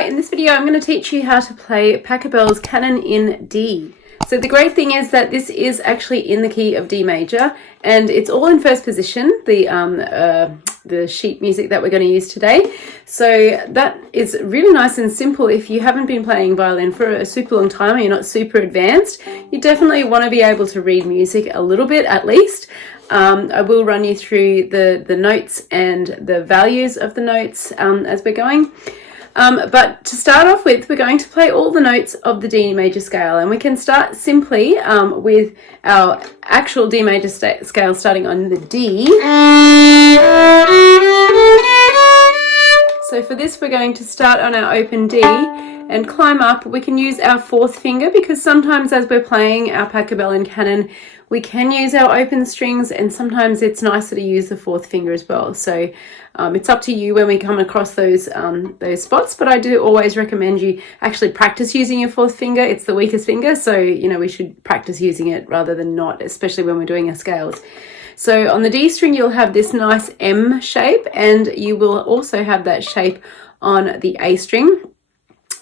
Hi, in this video I'm going to teach you how to play Pachelbel's Canon in D. So the great thing is that this is actually in the key of D major, and it's all in first position, the sheet music that we're going to use today. So that is really nice and simple. If you haven't been playing violin for a super long time and you're not super advanced, you definitely want to be able to read music a little bit at least. I will run you through the notes and the values of the notes as we're going. But to start off with, we're going to play all the notes of the D major scale, and we can start simply with our actual D major scale starting on the D. So for this, we're going to start on our open D and climb up. We can use our fourth finger because sometimes as we're playing our Pachelbel in canon, we can use our open strings, and sometimes it's nicer to use the fourth finger as well. So it's up to you when we come across those spots, but I do always recommend you actually practice using your fourth finger. It's the weakest finger, so we should practice using it rather than not, especially when we're doing our scales. So on the D string, you'll have this nice M shape, and you will also have that shape on the A string.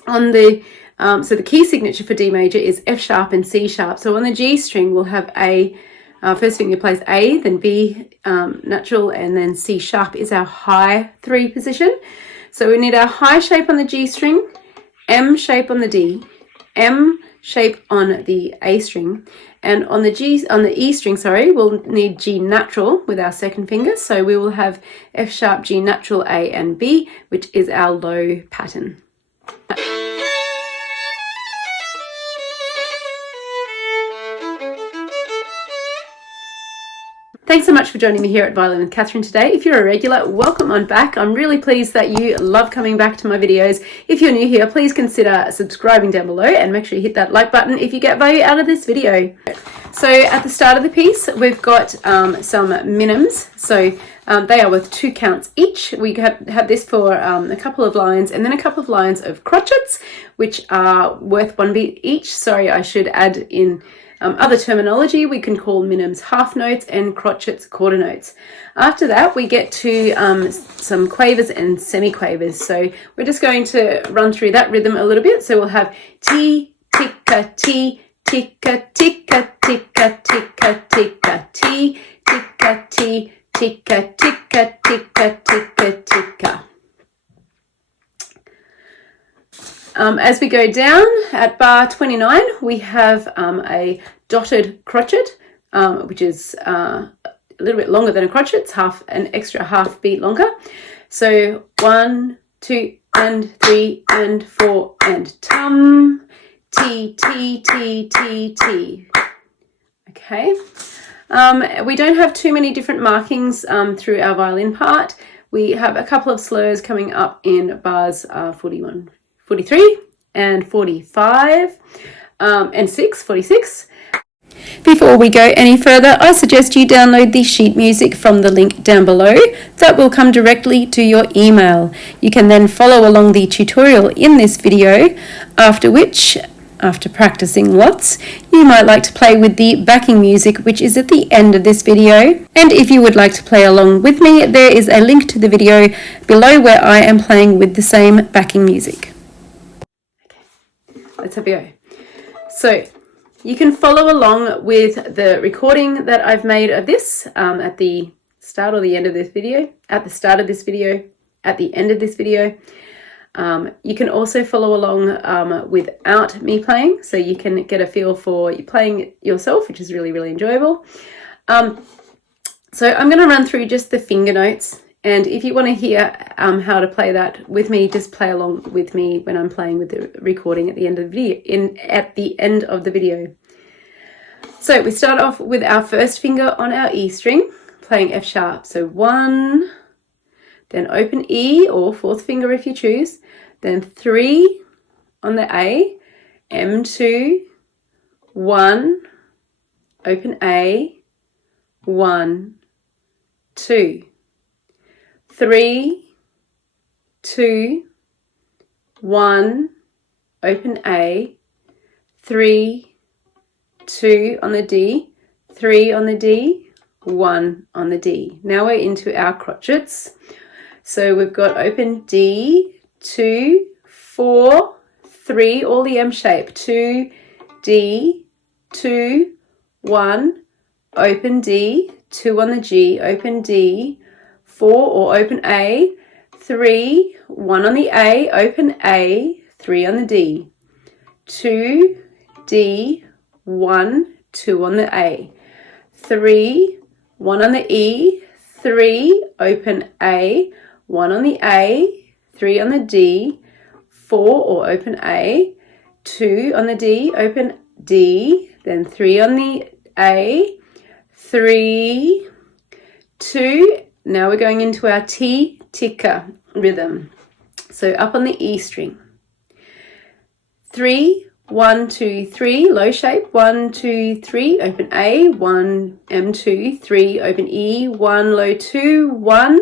On the so the key signature for D major is F sharp and C sharp. So on the G string, we'll have A, first finger plays A, then B natural, and then C sharp is our high 3 position. So we need our high shape on the G string, M shape on the D, M shape on the A string, and on the E string, we'll need G natural with our second finger. So we will have F sharp, G natural, A and B, which is our low pattern. Thanks so much for joining me here at Violin with Catherine today. If you're a regular, welcome on back. I'm really pleased that you love coming back to my videos. If you're new here, please consider subscribing down below and make sure you hit that like button if you get value out of this video. So at the start of the piece, we've got some minims. So they are worth 2 counts each. We have this for a couple of lines, and then a couple of lines of crotchets, which are worth 1 beat each. Sorry, I should add in other terminology. We can call minims half notes and crotchets quarter notes. After that, we get to some quavers and semiquavers. So we're just going to run through that rhythm a little bit. So we'll have T, ticka, T, ticka, ticka, ticka, ticka, ticka, T, ticka, T, ticka, ticka, ticka, ticka, ticka. As we go down at bar 29, we have a dotted crotchet, which is a little bit longer than a crotchet. It's an extra half beat longer. So 1, 2, and 3, and 4, and tum, T, T, T, T, T. Okay. We don't have too many different markings through our violin part. We have a couple of slurs coming up in bars 41. 43 and 45 and 46. Before we go any further, I suggest you download the sheet music from the link down below. That will come directly to your email. You can then follow along the tutorial in this video, after practicing lots, you might like to play with the backing music, which is at the end of this video. And if you would like to play along with me, there is a link to the video below where I am playing with the same backing music. Let's have a go. So you can follow along with the recording that I've made of this at the start or the end of this video, at the start of this video, at the end of this video. You can also follow along without me playing, so you can get a feel for you playing yourself, which is really, really enjoyable. So I'm going to run through just the finger notes. And if you want to hear how to play that with me, just play along with me when I'm playing with the recording at the end of the video. So we start off with our first finger on our E string, playing F sharp. So 1, then open E or fourth finger if you choose, then 3 on the A, M2, 1, open A, 1, 2. 3, 2, 1, open A, 3, 2 on the D, 3 on the D, 1 on the D. Now we're into our crotchets. So we've got open D, 2, 4, 3, all the M shape, 2, D, 2, 1, open D, 2 on the G, open D, 4 or open A, 3, 1 on the A, open A, 3 on the D, 2, D, 1, 2 on the A, 3, 1 on the E, 3, open A, 1 on the A, 3 on the D, 4 or open A, 2 on the D, open D, then 3 on the A, 3, 2. Now we're going into our T ticker rhythm. So up on the E string. 3, 1, 2, 3, low shape, 1, 2, 3, open A, 1, M2, 3, open E, 1, low 2, 1,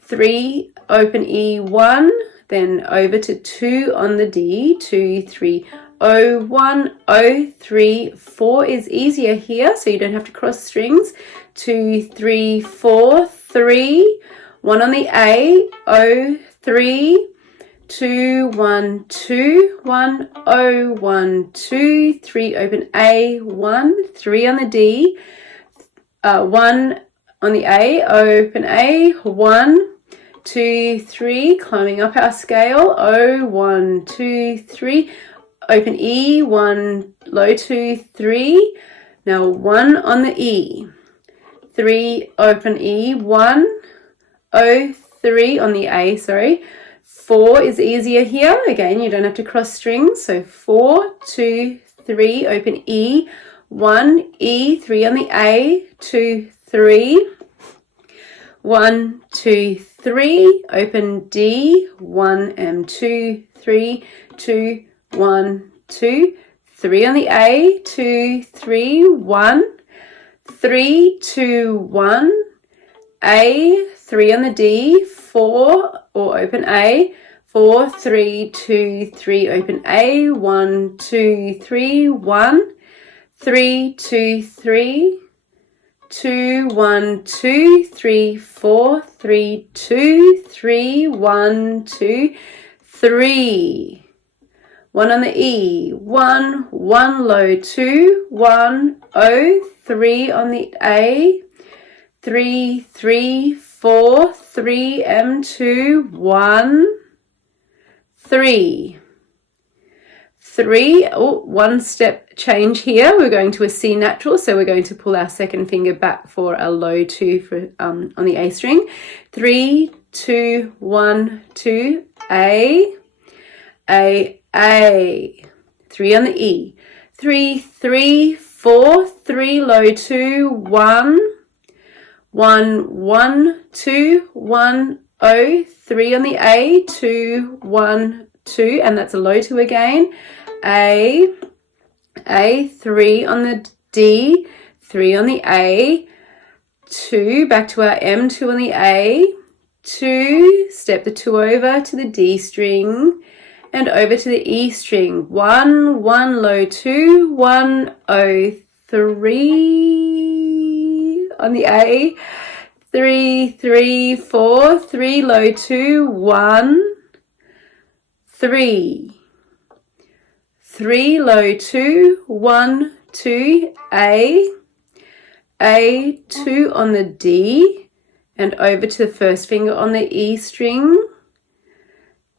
3, open E, 1, then over to 2 on the D, 2, 3, O, 1, O, 3, 4 is easier here, so you don't have to cross strings, 2, 3, 4, 3, 1 on the A, O, 3, 2, 1, 2, 1, O, 1, 2, 3, open A, 1, 3 on the D, 1 on the A, open A, 1, 2, 3, climbing up our scale, O, 1, 2, 3, open E, 1, low 2, 3, now 1 on the E, 3, open E, 1, O, 3 on the A, sorry, 4 is easier here, again you don't have to cross strings, so 4, 2, 3, open E, 1, E, 3 on the A, 2, 3, 1, 2, 3, open D, 1, M2, 3, 2, 1, 2, 3 on the A, 2, 3, 1, 3, 2, 1, A, 3 on the D, 4, or open A, 4, 3, 2, 3, open A, 1, 2, 3, 1, 3, 2, 3, 2, 1, 2, 3, 4, 3, 2, 3, 1, 2, 3. 1 on the E, 1, 1 low, 2, 1, O, 3 on the A, 3, 3, 4, 3, M2, 1, 3. 3, oh, 1 step change here. We're going to a C natural, so we're going to pull our second finger back for a low 2 for on the A string. 3, 2, 1, 2, A, A, A. 3 on the E. 3, 3, 4, 3, low 2, 1, 1, 1, 2, 1, O, 3 on the A, 2, 1, 2, and that's a low 2 again. A, 3 on the D, 3 on the A, 2, back to our M, 2 on the A, 2, step the 2 over to the D string, and over to the E string, 1, 1, low 2, 1, O, 3 on the A, 3, 3, 4, 3, low 2, 1, 3. 3, low 2, 1, 2, A, 2 on the D, and over to the first finger on the E string,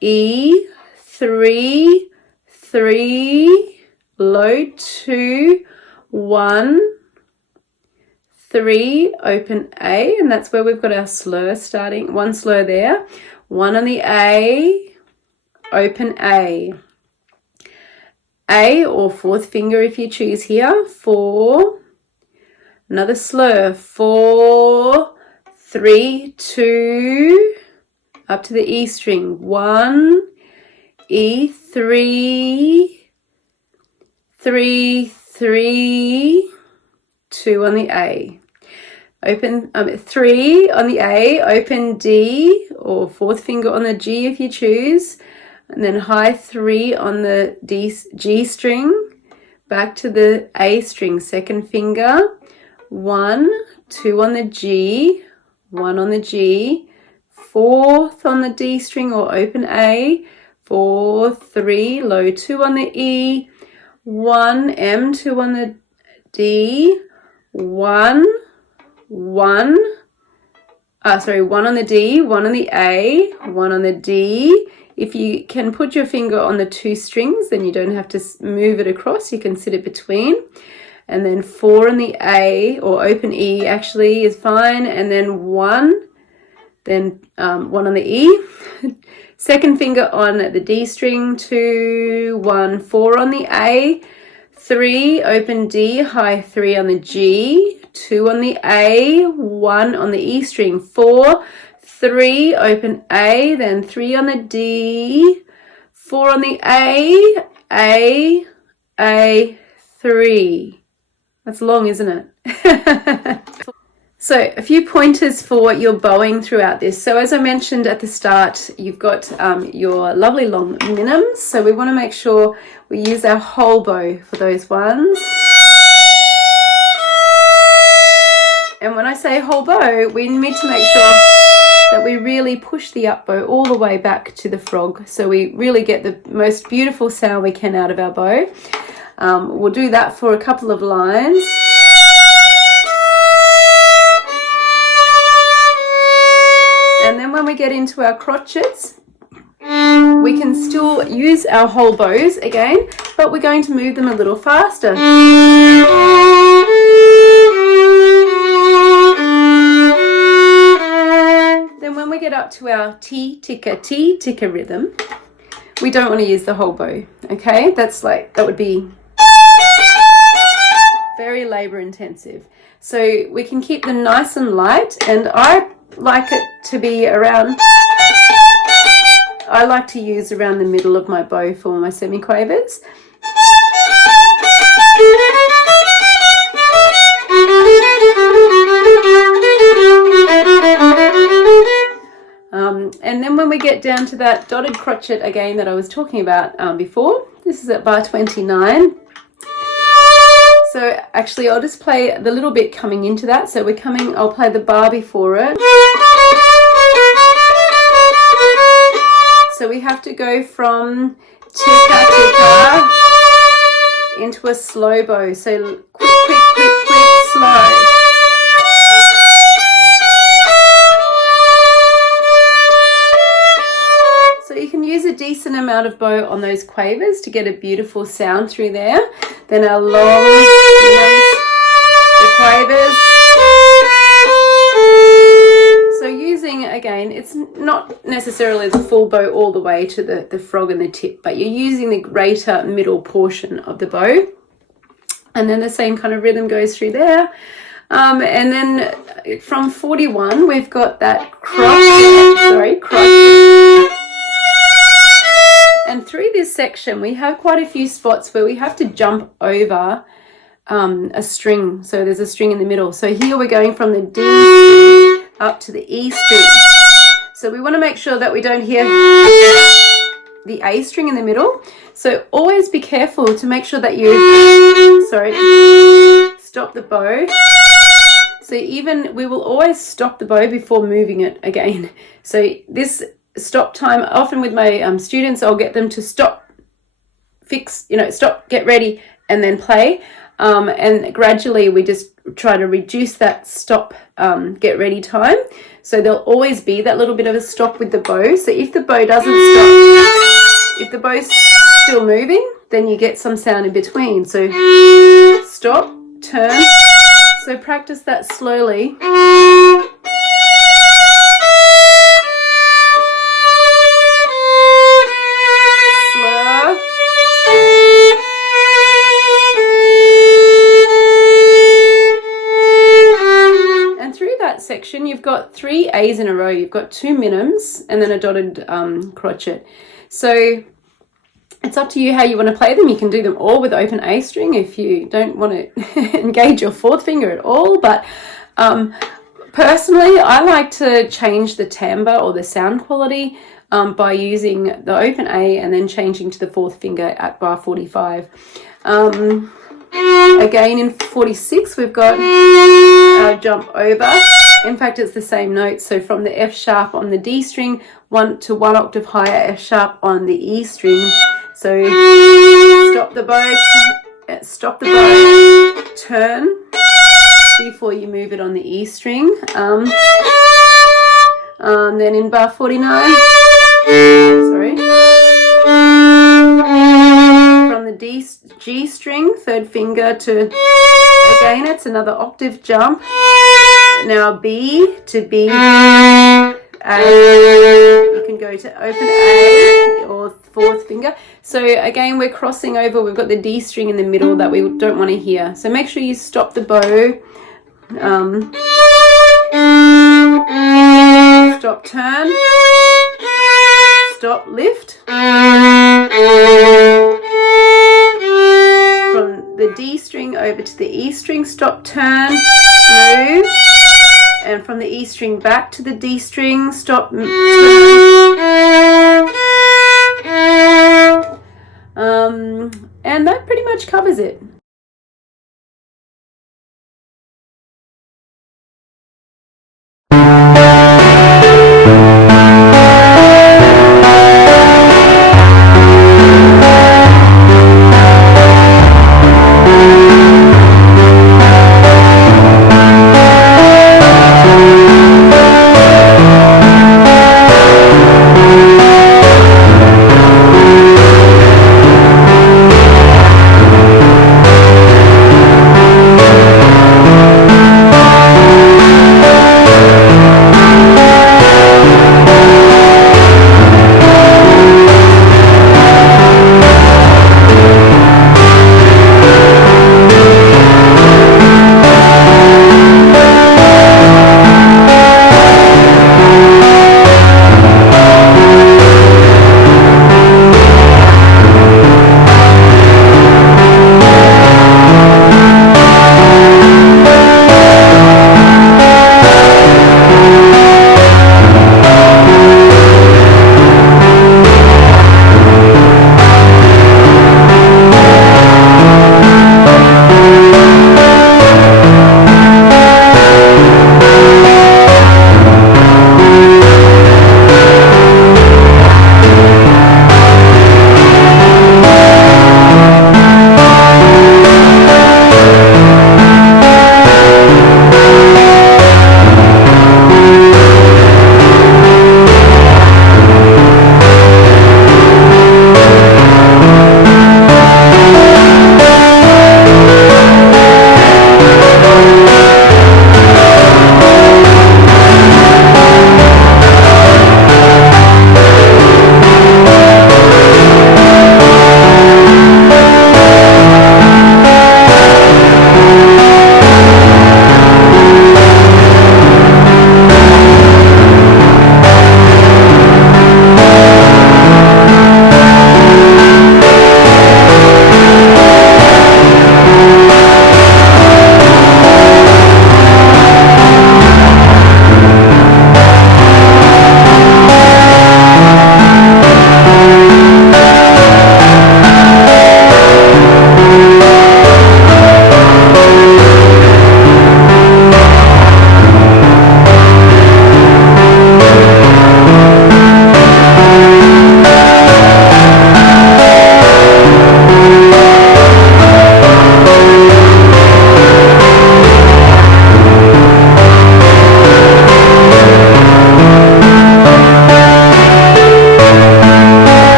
E, 3, 3, low 2, 1, 3, open A, and that's where we've got our slur starting, 1 slur there, 1 on the A, open A. A or fourth finger if you choose here, 4, another slur, 4, 3, 2, up to the E string, 1, E, 3, 3, 3, 2 on the A. Open 3 on the A, open D or fourth finger on the G if you choose, and then high 3 on the G string, back to the A string, second finger, 1, 2 on the G, 1 on the G, fourth on the D string or open A, 4, 3, low 2 on the E, 1, M, 2 on the D, 1, 1, 1 on the D, 1 on the A, 1 on the D. If you can put your finger on the 2 strings, then you don't have to move it across. You can sit it between. And then 4 on the A, or open E actually is fine. And then 1, then 1 on the E. Second finger on the D string, 2, 1, 4 on the A, 3, open D, high 3 on the G, 2 on the A, 1 on the E string, 4, 3, open A, then 3 on the D, 4 on the A, 3. That's long, isn't it? So a few pointers for your bowing throughout this. So as I mentioned at the start, you've got your lovely long minims. So we want to make sure we use our whole bow for those ones. And when I say whole bow, we need to make sure that we really push the up bow all the way back to the frog. So we really get the most beautiful sound we can out of our bow. We'll do that for a couple of lines. And then when we get into our crotchets, we can still use our whole bows again, but we're going to move them a little faster. Then when we get up to our T ticker rhythm, we don't want to use the whole bow, okay? That would be very labor intensive. So we can keep them nice and light, and I like it to be around, I like to use around the middle of my bow for my semiquavers. And then when we get down to that dotted crotchet again that I was talking about before, this is at bar 29. So actually I'll just play the little bit coming into that. So I'll play the bar before it. So we have to go from ticker, ticker into a slow bow. So quick, quick, quick, quick, slow. So you can use a decent amount of bow on those quavers to get a beautiful sound through there. Then our long, the quavers. So using, again, it's not necessarily the full bow all the way to the frog and the tip, but you're using the greater middle portion of the bow. And then the same kind of rhythm goes through there. And then from 41, we've got that crotchet. And through this section, we have quite a few spots where we have to jump over a string. So there's a string in the middle. So here we're going from the D string up to the E string. So we want to make sure that we don't hear the A string in the middle. So always be careful to make sure that you, stop the bow. So we will always stop the bow before moving it again. So this stop time, often with my students, I'll get them to stop, stop, get ready, and then play. And gradually we just try to reduce that stop, get ready time. So there'll always be that little bit of a stop with the bow. So if the bow doesn't stop, if the bow's still moving, then you get some sound in between. So stop, turn. So practice that slowly. Section, you've got 3 A's in a row. You've got 2 minims and then a dotted crotchet. So it's up to you how you want to play them. You can do them all with open A string if you don't want to engage your 4th finger at all. But personally, I like to change the timbre or the sound quality by using the open A and then changing to the 4th finger at bar 45. Again in 46 we've got jump over In fact, it's the same note. So from the F sharp on the D string, 1 to 1 octave higher F sharp on the E string. So stop the bow, turn before you move it on the E string. Then in bar 49, sorry, from the G string, third finger to, again, it's another octave jump. Now B to B, A, you can go to open A or fourth finger. So again, we're crossing over, we've got the D string in the middle that we don't want to hear. So make sure you stop the bow, stop, turn, stop, lift. From the D string over to the E string, stop, turn, move. And from the E string back to the D string, stop, turn. And that pretty much covers it.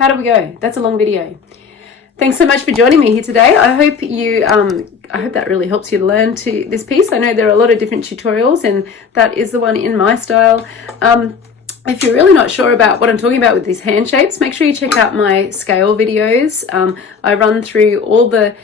How do we go? That's a long video. Thanks so much for joining me here today. I hope you, I hope that really helps you to learn to this piece. I know there are a lot of different tutorials, and that is the one in my style. If you're really not sure about what I'm talking about with these hand shapes, make sure you check out my scale videos. I run through all the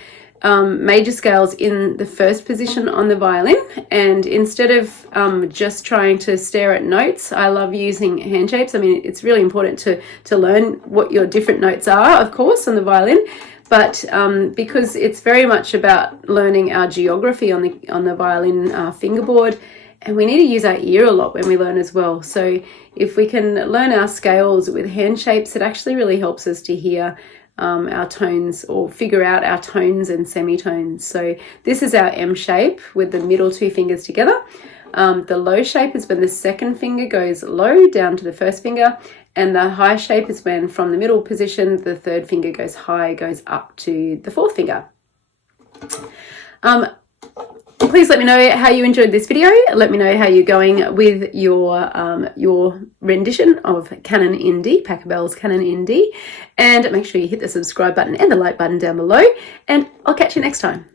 major scales in the first position on the violin, and instead of just trying to stare at notes, I love using hand shapes. I mean, it's really important to learn what your different notes are, of course, on the violin, but because it's very much about learning our geography on the violin fingerboard, and we need to use our ear a lot when we learn as well. So if we can learn our scales with hand shapes, it actually really helps us to hear our tones, or figure out our tones and semitones. So this is our M shape with the middle two fingers together. The low shape is when the second finger goes low down to the first finger, and the high shape is when from the middle position the third finger goes high, goes up to the fourth finger. Please let me know how you enjoyed this video. Let me know how you're going with your rendition of Canon in D, Pachelbel's Canon in D, and make sure you hit the subscribe button and the like button down below, and I'll catch you next time.